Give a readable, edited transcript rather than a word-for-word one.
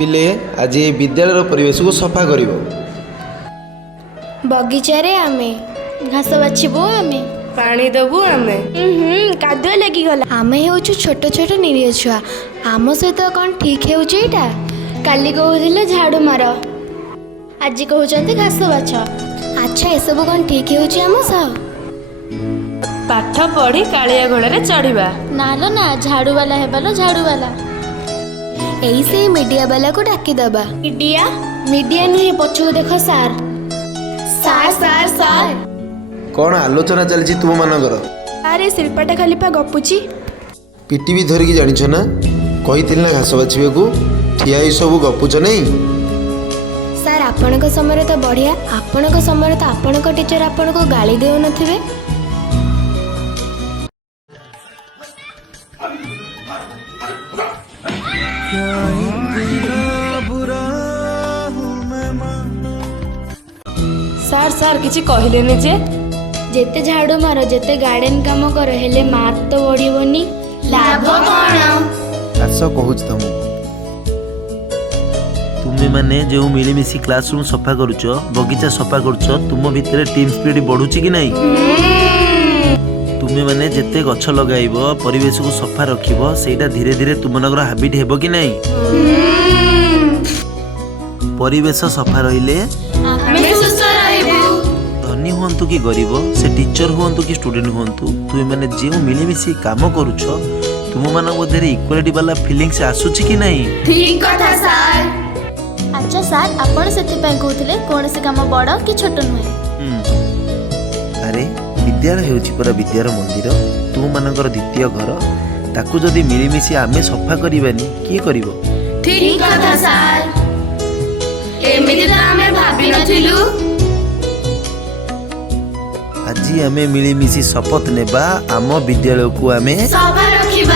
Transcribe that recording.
पिले आज ये विद्यालय परिवेश को सफा करिवो। बगीचारे आमे घास बाछिबो आमे पानी दबु आमे कादुआ लगी गला आमे हेउछु छोट छोट निरीह छुआ आम सहित कौन ठीक हेउछु एटा काली कहउथिले झाड़ू मार आज कहउचंती घास बाछ अच्छा एसबु कौन ठीक हेउछु आम सह पाठ पढ़ी कालिया घोड़े चढ़िबा नालो ना झाड़ू वाला हेबालो झाड़ू वाला एई से मीडिया वाला को डाकी दबा मीडिया मीडिया नहीं पछू देखो सार सार सार सार कौन आलोचना चलछि तुम मानकर? अरे शिल्पाटा खाली पा गपुची पिटी भी धरिकी जानिछ ना कहिथिल ना घास बाछिबे को ठिया ई सब गपुछ नहीं। सार आपणक समय तो बढ़िया आपणक समय तो आपणक टीचर आपनको गाली देउ नथिबे सार सार किछि कहलेनी जे जेते झाड़ू मारो जेते गार्डन काम करो हेले मार्क तो बढ़िबोनी लाभ कोन आस कहूछ तुमको तुमे माने जो मिलीमिशी क्लासरूम सफा करुच बगीचा सफा करुच तुम भितर टीम स्पिरिट बढ़ुची कि नहीं? तुमे माने जेते गछ लगाइबो परिवेश को सफा रखिबो सेटा धीरे धीरे तुमनगर हैबिट हेबो कि नहीं? परिवेश सफा रहिले हमें सुस्थ रहइबो धनी हुअंतु कि गरीब से टीचर हुअंतु कि स्टूडेंट हुअंतु तुमे माने जो मिलीमिशी काम करुच तुम मान मध्य इक्वालिटी वाला फीलिंग्स आसुची कि नहीं? ठीक कथा सार अच्छा सार आपण सेति पय कहउथिले कोनसे काम बड़ कि छोट नुहे अरे विद्यालय हेउची परा विद्यार मंदिर तुम मानकर द्वितीय घर ताकू जदि मिलीमिशी आमे सफा करिबानी किए करिवो? ठीक कथा सार एमिति तो हमें भाबी नथिलु आज आमे मिलीमिशी शपथ नेबा आम विद्यालय को आमे सफा रखिबा